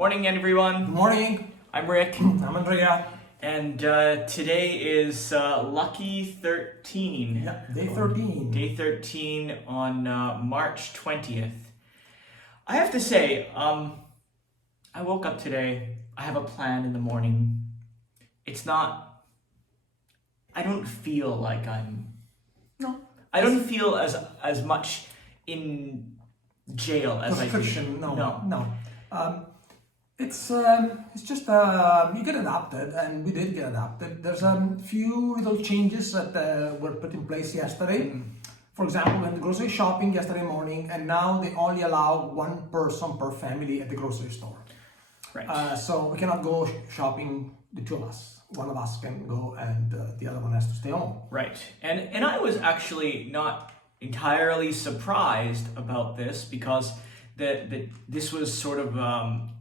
Morning, everyone. Good morning. I'm Rick, I'm Andrea. and today is Lucky 13. Yeah, day 13. Day 13 on March 20th. I have to say, I woke up today. I have a plan in the morning. It's not. I don't feel like I'm. No. I don't feel as much in jail as I do. Restriction, no. It's just you get adapted, and we did get adapted. There's a few little changes that were put in place yesterday. For example, we went grocery shopping yesterday morning, and now they only allow one person per family at the grocery store. Right. So we cannot go shopping, the two of us. One of us can go, and the other one has to stay home. Right. And I was actually not entirely surprised about this because this was sort of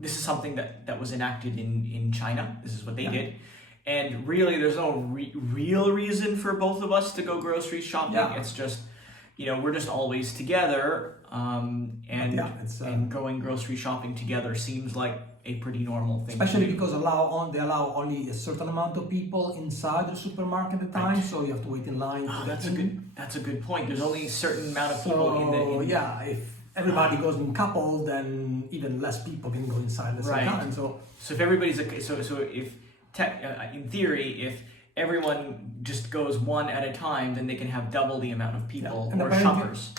this is something that was enacted in China. This is what they did, and really there's no real reason for both of us to go grocery shopping. It's just we're just always together, and going grocery shopping together seems like a pretty normal thing, especially because they allow only a certain amount of people inside the supermarket at a time, so you have to wait in line to get in. That's a good point. There's only a certain amount of people if everybody goes in couple, then even less people can go inside at the same time. So if everybody's in theory, if everyone just goes one at a time, then they can have double the amount of people or shoppers.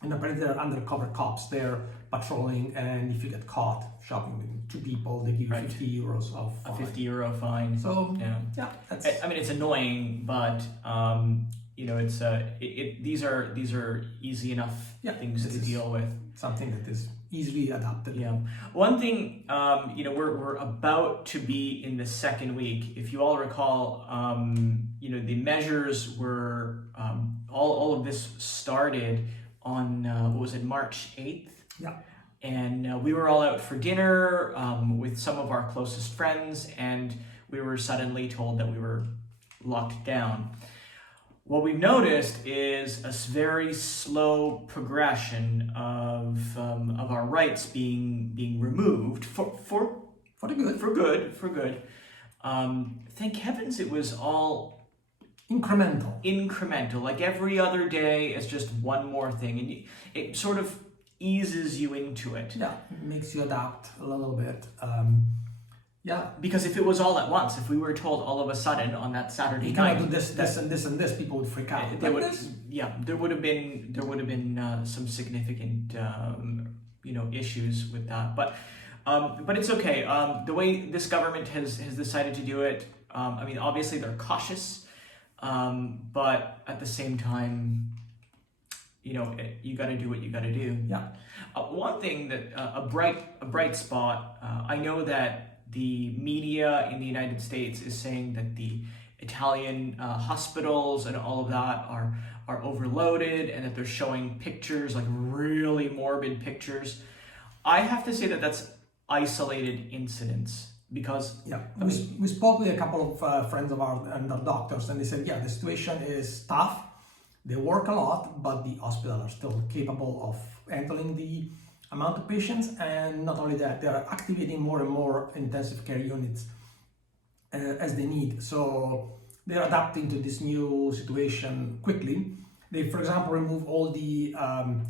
And apparently there are undercover cops there patrolling, and if you get caught shopping with two people, they give you 50 euros of fine. A 50 euro fine. So that's. I mean, it's annoying, but it's these are easy enough things to deal with. Something that is easily adapted. Yeah. One thing, we're about to be in the second week. If you all recall, the measures were all of this started on March 8th. Yeah. And we were all out for dinner with some of our closest friends, and we were suddenly told that we were locked down. What we've noticed is a very slow progression of our rights being removed for the good. For good. Thank heavens it was all incremental. Like every other day is just one more thing, and it sort of eases you into it. Yeah, it makes you adapt a little bit. Because if it was all at once, if we were told all of a sudden on that Saturday night, do this and this, people would freak out. There would have been some significant issues with that. But it's okay. The way this government has decided to do it, obviously they're cautious, but at the same time, you got to do what you got to do. Yeah. One thing that a bright spot. I know that the media in the United States is saying that the Italian hospitals and all of that are overloaded, and that they're showing pictures, like really morbid pictures. I have to say that that's isolated incidents, because we spoke with a couple of friends of ours and doctors, and they said the situation is tough. They work a lot, but the hospitals are still capable of handling the amount of patients, and not only that, they are activating more and more intensive care units as they need. So they're adapting to this new situation quickly. They, for example, remove all the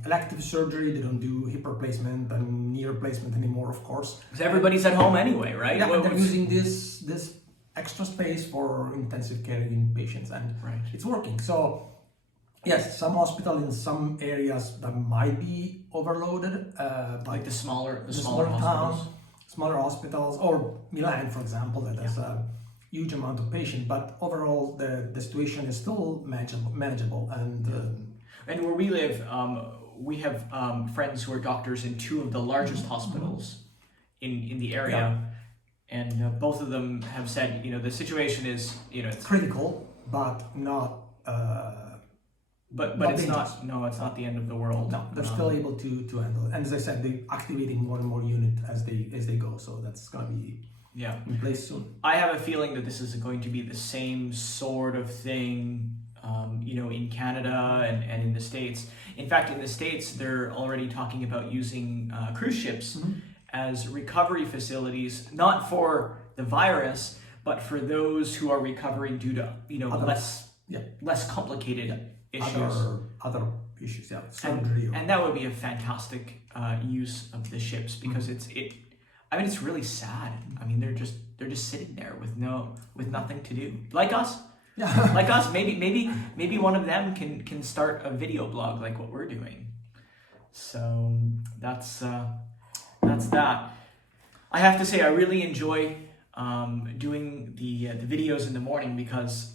elective surgery. They don't do hip replacement and knee replacement anymore, of course. Because everybody's at home anyway, right? Yeah, and they're using this extra space for intensive care unit patients, and it's working. So yes, some hospital in some areas that might be overloaded, like the smaller towns, smaller hospitals, or Milan, for example, that has a huge amount of patients. But overall, the situation is still manageable. And where we live, we have friends who are doctors in two of the largest hospitals in the area, and both of them have said, the situation is, it's critical, but not. But it's not. No, it's not the end of the world. No, they're still able to handle it. And as I said, they're activating more and more unit as they go. So that's gonna be in place soon. I have a feeling that this is going to be the same sort of thing, in Canada and in the States. In fact, in the States, they're already talking about using cruise ships as recovery facilities, not for the virus, but for those who are recovering due to, less complicated issues. Other issues, surgery. And that would be a fantastic use of the ships, because it's really sad. I mean, they're just sitting there with nothing to do. Like us. Yeah. Like us, maybe one of them can start a video blog like what we're doing. So that's that. I have to say, I really enjoy doing the videos in the morning, because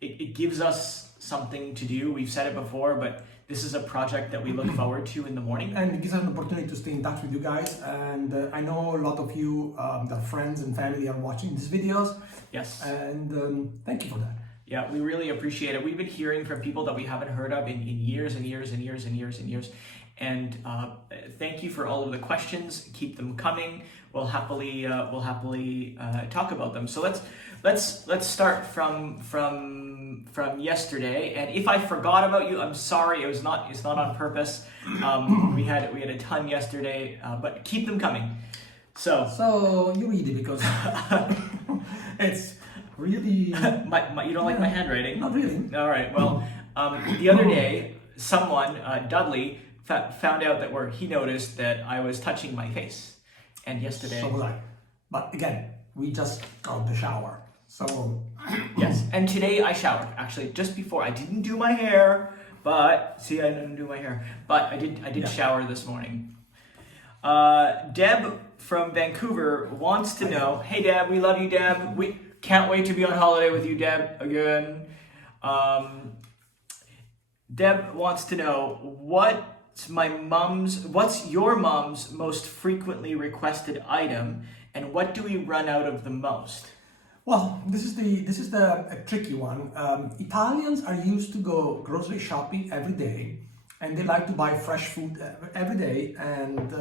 it gives us something to do. We've said it before, but this is a project that we look forward to in the morning. And it gives us an opportunity to stay in touch with you guys. And I know a lot of you, the friends and family, are watching these videos. Yes. And thank you for that. Yeah, we really appreciate it. We've been hearing from people that we haven't heard of in years and years and years and years and years. And thank you for all of the questions. Keep them coming. We'll happily talk about them. So let's start from yesterday. And if I forgot about you, I'm sorry. It's not on purpose. We had a ton yesterday, but keep them coming. So you read it, because it's really you don't like my handwriting? Not really. All right. Well, the other day, someone, Dudley, found out he noticed that I was touching my face. And yesterday... So was I. But again, we just got the shower. So... Yes. And today I showered. Actually, just before. I didn't do my hair, but... See, I didn't do my hair. But I did shower this morning. Deb from Vancouver wants to know... Hey, Deb. We love you, Deb. We can't wait to be on holiday with you, Deb, again. Deb wants to know, what's your mom's most frequently requested item, and what do we run out of the most? Well, this is a tricky one. Italians are used to go grocery shopping every day, and they like to buy fresh food every day and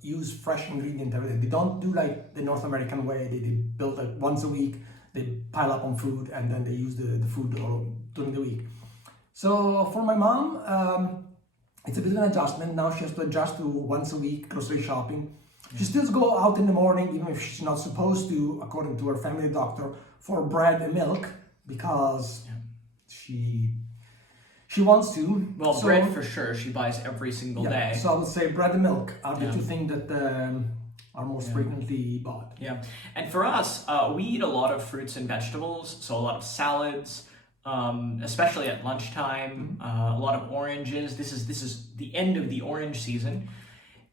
use fresh ingredients every day. They don't do like the North American way. They build like once a week, they pile up on food, and then they use the food during the week. So for my mom, it's a bit of an adjustment. Now she has to adjust to once a week grocery shopping. She still go out in the morning, even if she's not supposed to, according to her family doctor, for bread and milk, because she wants to. Well, bread for sure. She buys every single day. So I would say bread and milk are the two things that are most frequently bought. Yeah, and for us, we eat a lot of fruits and vegetables, so a lot of salads. Especially at lunchtime, a lot of oranges. This is the end of the orange season,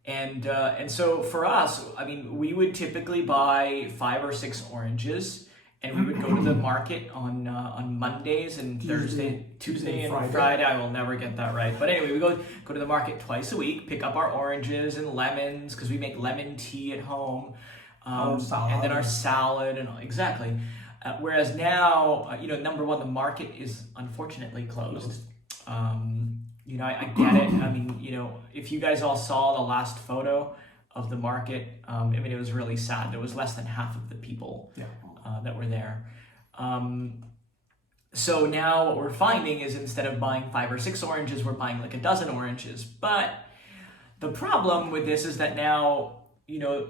and so for us, I mean, we would typically buy 5 or 6 oranges, and we would go to the market on Mondays and Tuesday and Friday. I will never get that right, but anyway, we go to the market twice a week, pick up our oranges and lemons, because we make lemon tea at home, and then our salad and exactly. Whereas now, number one, the market is unfortunately closed. I get it. I mean, if you guys all saw the last photo of the market, it was really sad. There was less than half of the people that were there. So now what we're finding is, instead of buying 5 or 6 oranges, we're buying like a dozen oranges. But the problem with this is that now,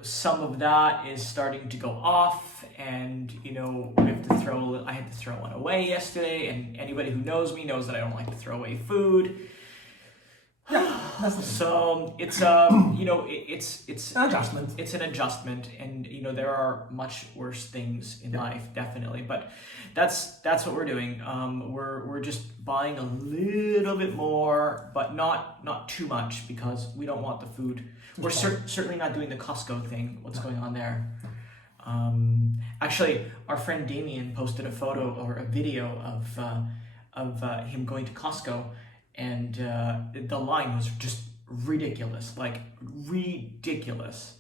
some of that is starting to go off, and I had to throw one away yesterday, and anybody who knows me knows that I don't like to throw away food. Yeah, that's so it's it's an adjustment. It's an adjustment, and there are much worse things in life, definitely. But that's what we're doing. We're just buying a little bit more, but not too much, because we don't want the food. We're certainly not doing the Costco thing. What's going on there? Actually, our friend Damien posted a photo or a video of him going to Costco, and the line was just ridiculous, ridiculous.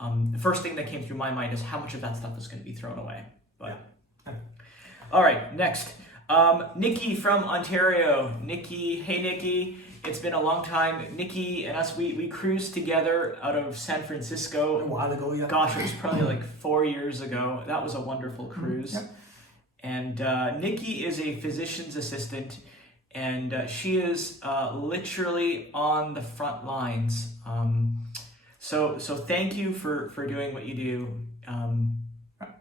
The first thing that came through my mind is how much of that stuff is going to be thrown away. But all right, next, Nikki from Ontario. Nikki, hey Nikki. It's been a long time. Nikki and us, we cruised together out of San Francisco. A while ago, yeah. Gosh, it was probably like 4 years ago. That was a wonderful cruise. Yep. And Nikki is a physician's assistant, and she is literally on the front lines. So thank you for doing what you do.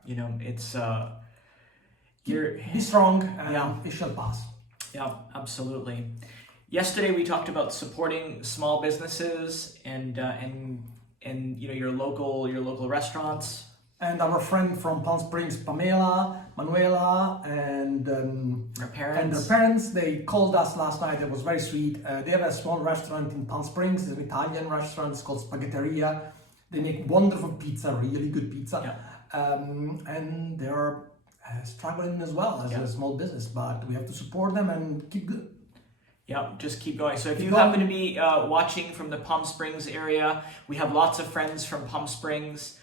You know, it's Be strong, and Yeah. it shall pass. Yeah, absolutely. Yesterday we talked about supporting small businesses and you know your local restaurants. And our friend from Palm Springs, Pamela, Manuela, and Our and parents. their parents, they called us last night. It was very sweet. They have a small restaurant in Palm Springs. It's an Italian restaurant. It's called Spaghetteria. They make wonderful pizza, really good pizza. And they're struggling as well as a small business, but we have to support them and keep good. Yeah, just keep going. So if Keep you going. happen to be watching from the Palm Springs area, we have lots of friends from Palm Springs.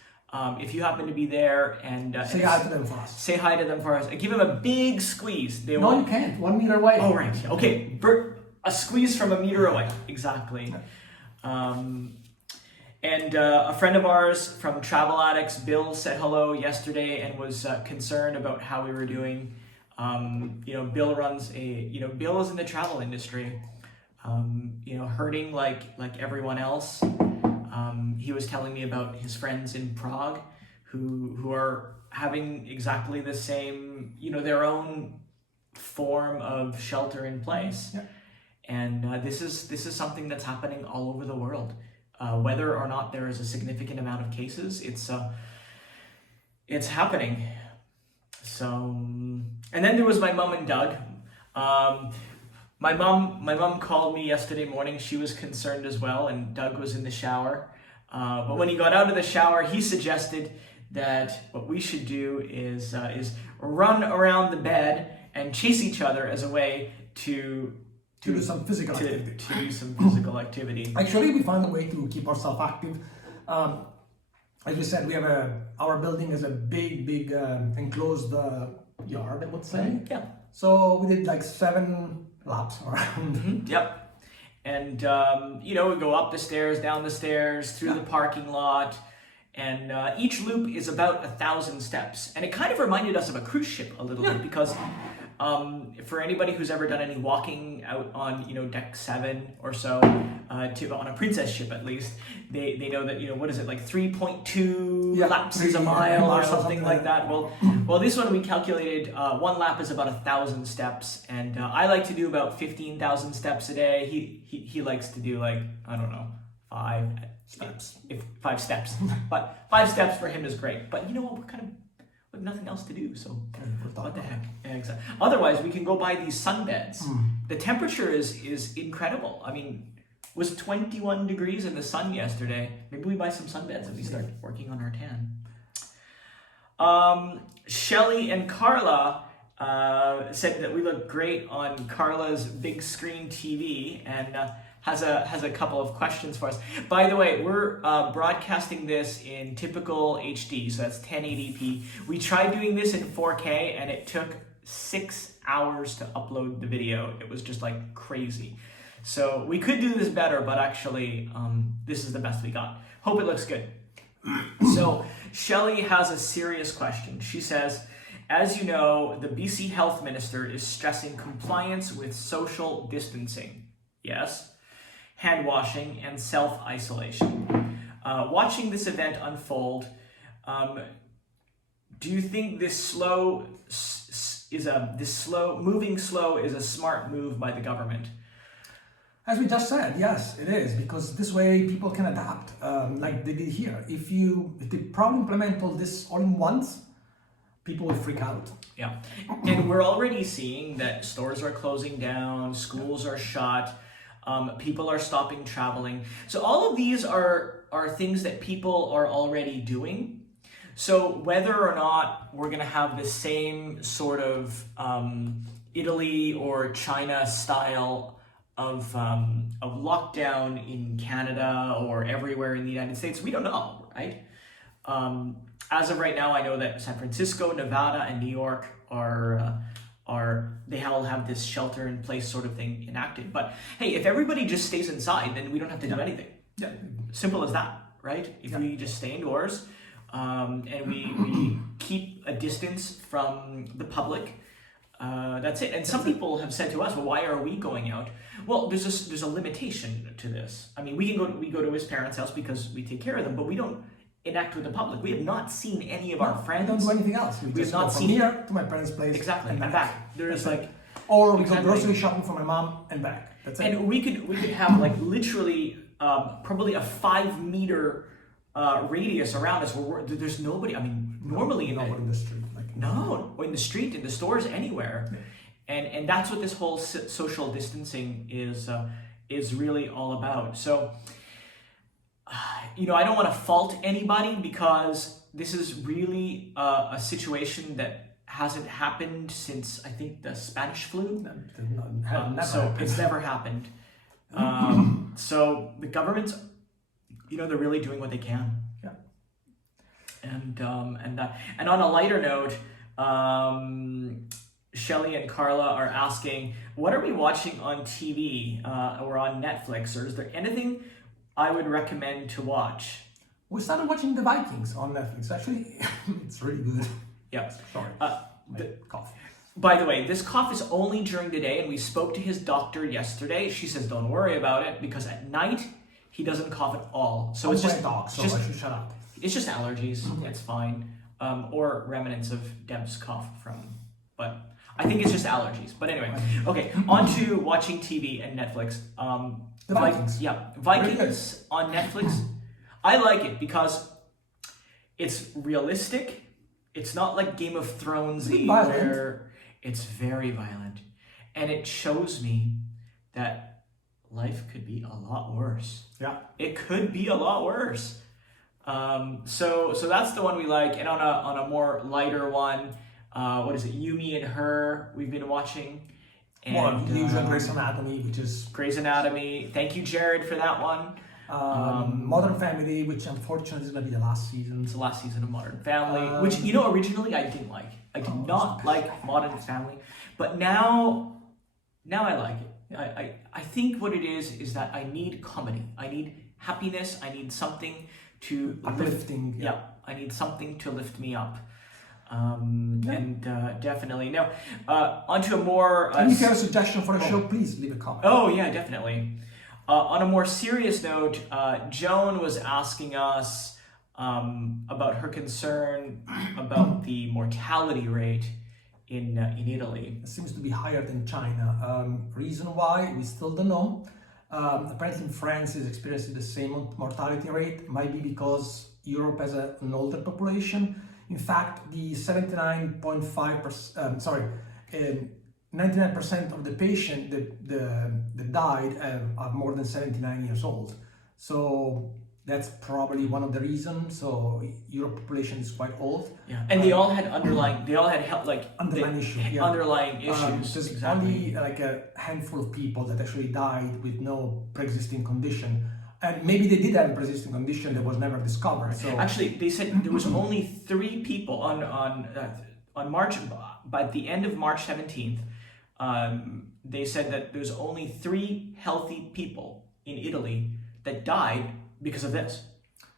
If you happen to be there and Say hi to them for us. say hi to them for us. Give them a big squeeze. They No, will. you can't. 1 meter away. Oh, right. Okay. A squeeze from a meter away. Exactly. And a friend of ours from Travel Addicts, Bill, said hello yesterday and was concerned about how we were doing. You know, Bill runs Bill is in the travel industry, you know, hurting like everyone else. He was telling me about his friends in Prague who are having exactly the same, you know, their own form of shelter in place. Yeah. And this is something that's happening all over the world. Whether or not there is a significant amount of cases, it's happening. So, and then there was my mom and Doug. My mom called me yesterday morning. She was concerned as well, and Doug was in the shower. But when he got out of the shower, he suggested that what we should do is run around the bed and chase each other as a way to do some physical activity. to do some physical activity. Actually, we found a way to keep ourselves active. As we said, we have our building is a big enclosed yard, I would say. Yeah. So we did like 7 laps around. Mm-hmm. Yep. And you know, we go up the stairs, down the stairs, through the parking lot, and each loop is about 1,000 steps. And it kind of reminded us of a cruise ship a little bit because for anybody who's ever done any walking out on, you know, deck 7 or so, on a princess ship at least, they know that, you know, what is it, like 3.2 laps is a mile or something like that. Well, this one we calculated 1 lap is about 1,000 steps, and I like to do about 15,000 steps a day. He likes to do like, I don't know, 5 steps. If 5 steps, but 5 steps for him is great. But you know what, we're kind of with nothing else to do, so what the heck? Yeah, exactly. Otherwise, we can go buy these sunbeds. The temperature is incredible. I mean, it was 21 degrees in the sun yesterday. Maybe we buy some sunbeds and we start working on our tan. Shelly and Carla said that we look great on Carla's big screen TV, and has a couple of questions for us. By the way, we're broadcasting this in typical HD, so that's 1080p. We tried doing this in 4K, and it took 6 hours to upload the video. It was just like crazy. So we could do this better, but actually, this is the best we got. Hope it looks good. So Shelly has a serious question. She says, as you know, the BC Health Minister is stressing compliance with social distancing. Yes. Hand washing and self-isolation. Watching this event unfold, do you think this moving slow is a smart move by the government? As we just said, yes, it is, because this way people can adapt, like they did here. If they probably implement all this all in once, people will freak out. Yeah, and we're already seeing that stores are closing down, schools are shut, people are stopping traveling. So all of these are things that people are already doing. So whether or not we're going to have the same sort of Italy or China style of lockdown in Canada or everywhere in the United States, we don't know, right? As of right now, I know that San Francisco, Nevada, and New York they all have this shelter-in-place sort of thing enacted. But hey, if everybody just stays inside, then we don't have to do anything. Yeah. Simple as that, right? If we just stay indoors and we keep a distance from the public, that's it. And some people have said to us, well, why are we going out? Well, there's a limitation to this. I mean, we go to his parents' house because we take care of them, but we don't enact with the public. We have not seen any of our friends. We don't do anything else. We have just not go from seen here to my parents' place. Exactly, and back. There's like, or we go grocery shopping for my mom and back. That's it. And we could have like literally probably a 5-meter radius around us where there's nobody. I mean, normally in the street. Or in the street, in the stores, anywhere. And that's what this whole social distancing is really all about. So, I don't want to fault anybody because this is really a situation that hasn't happened since, I think, the Spanish flu. It's never happened. So the governments, they're really doing what they can. Yeah. And on a lighter note, Shelly and Carla are asking, what are we watching on TV or on Netflix, or is there anything I would recommend to watch? We started watching The Vikings on Netflix. Actually, it's really good. Yeah. Sorry. Cough. By the way, this cough is only during the day, and we spoke to his doctor yesterday. She says, don't worry about it, because at night, he doesn't cough at all. So it's just dog, so I should shut up. It's just allergies. It's fine. Or remnants of Deb's cough but I think it's just allergies. But anyway, okay, on to watching TV and Netflix. The Vikings. Vikings on Netflix. I like it because it's realistic. It's not like Game of Thrones where it's very violent. And it shows me that life could be a lot worse. Yeah. It could be a lot worse. So that's the one we like. And on a more lighter one, what is it? Yumi and Her, we've been watching. And the usual Grey's Anatomy, which is Grey's Anatomy. Thank you, Jared, for that one. Modern Family, which unfortunately is going to be the last season. It's the last season of Modern Family, which originally I didn't like. I did not like Modern Family, but now I like it. I think what it is that I need comedy. I need happiness. I need something to uplifting. I need something to lift me up. And definitely now onto a more if you have a suggestion for a show, please leave a comment. Oh yeah, definitely. On a more serious note, Joan was asking us about her concern about the mortality rate in Italy. It seems to be higher than China. Reason why, we still don't know. Apparently France is experiencing the same mortality rate. Might be because Europe has an older population. In fact, the 99% of the patient that died are more than 79 years old. So that's probably one of the reasons. So Europe population is quite old. Yeah, and they all had underlying issues. Underlying issues. There's exactly. only like a handful of people that actually died with no pre-existing condition. And maybe they did have a pre-existing condition that was never discovered. So actually, they said there was only 3 people on March. By the end of March 17th, they said that there's only 3 healthy people in Italy that died because of this.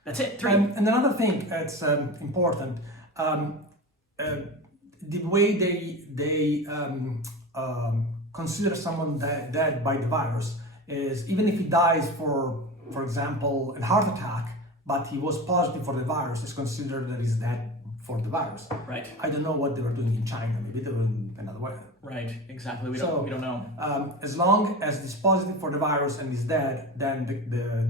That's it. 3. And another thing that's important, the way they consider someone dead by the virus is even if he dies for example, a heart attack, but he was positive for the virus, is considered that he's dead for the virus. Right. I don't know what they were doing in China. Maybe they were in another way. Right. Exactly. We don't know. As long as he's positive for the virus and he's dead, then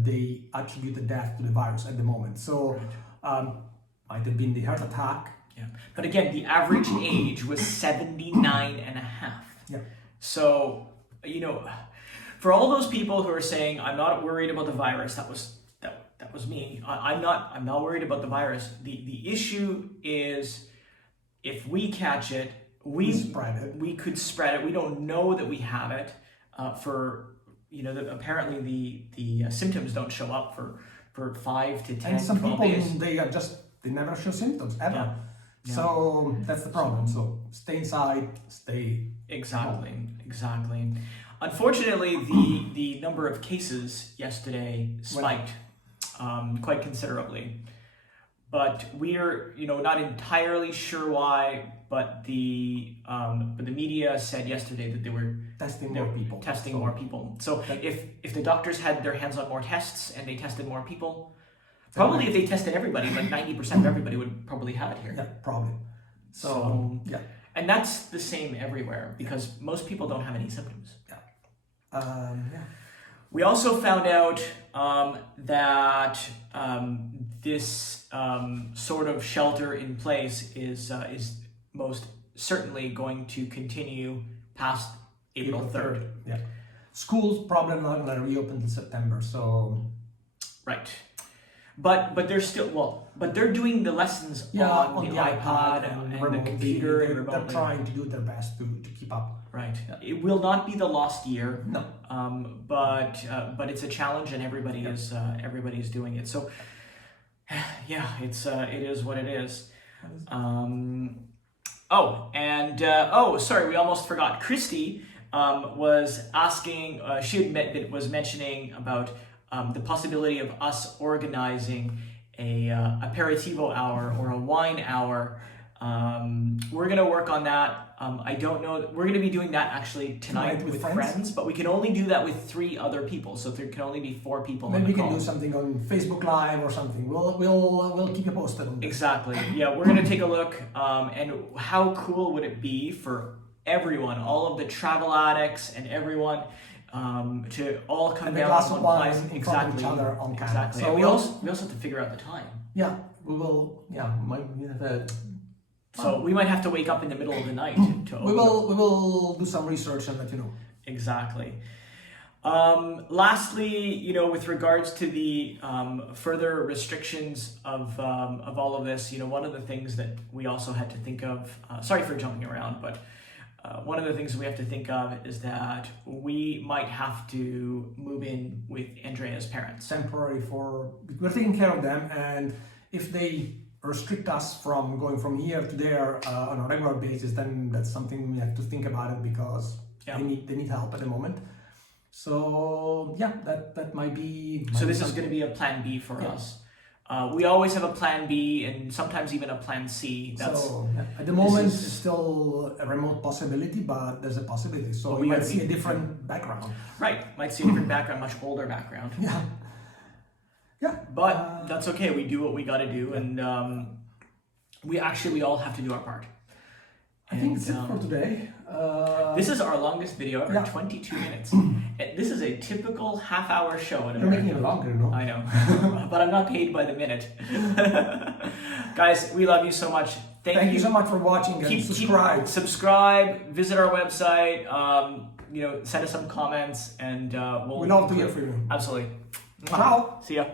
they attribute the death to the virus at the moment. So might have been the heart attack. Yeah. But again, the average age was 79 and a half. Yeah. So, for all those people who are saying, I'm not worried about the virus, that was me. I'm not worried about the virus. The issue is if we catch it, we could spread it. We don't know that we have it. Apparently the symptoms don't show up for 5 to 10, and some 12 people days. they never show symptoms ever. Yeah. Yeah. So that's the problem. So stay inside, stay exactly. Unfortunately, the number of cases yesterday spiked quite considerably. but we're not entirely sure why. But the media said yesterday that they were testing more people. Testing more people. So if the doctors had their hands on more tests and they tested more people, probably if they tested everybody, like 90% of everybody would probably have it here. Yeah, probably. So yeah. And that's the same everywhere because most people don't have any symptoms. Yeah. We also found out that this sort of shelter in place is most certainly going to continue past April 3rd. Yeah. Schools probably not going to reopen until September, so... Right. But they're still, but they're doing the lessons on the iPad and the computer and remotely. They're trying to do their best to keep up. Right. Yeah. It will not be the lost year. No. But it's a challenge and everybody is doing it. So yeah, it is what it is. Sorry, we almost forgot. Christy was asking, was mentioning about the possibility of us organizing a aperitivo hour or a wine hour. We're going to work on that. I don't know. We're going to be doing that actually tonight with friends, but we can only do that with 3 other people. So there can only be 4 people. Maybe we can do something on Facebook Live or something. We'll keep you posted on this. Exactly. Yeah, we're going to take a look. And how cool would it be for everyone, all of the travel addicts and everyone, to all come down on one place in front of each other on camera. Exactly. So and we also have to figure out the time. Yeah, we will. Yeah, so we might have to wake up in the middle of the night to open. We will do some research and let you know. Exactly. Lastly, with regards to the further restrictions of all of this, one of the things that we also had to think of. Sorry for jumping around, but one of the things we have to think of is that we might have to move in with Andrea's parents. Temporary we're taking care of them, and if they restrict us from going from here to there on a regular basis, then that's something we have to think about it because they need help at the moment. So yeah, that might be. So this is going to be a plan B for us. We always have a plan B and sometimes even a plan C. At the moment, it's still a remote possibility, but there's a possibility. So we might see a different background. Right, might see a different background, much older background. Yeah. Yeah. But that's okay. We do what we got to do, and we all have to do our part. I think that's it for today. This is our longest video ever, 22 minutes. This is a typical half-hour show. You're making it longer, no? I know, but I'm not paid by the minute. Guys, we love you so much. Thank you so much for watching and subscribe. Subscribe, visit our website, send us some comments, and we'll love to hear from you. Absolutely. Ciao. See ya.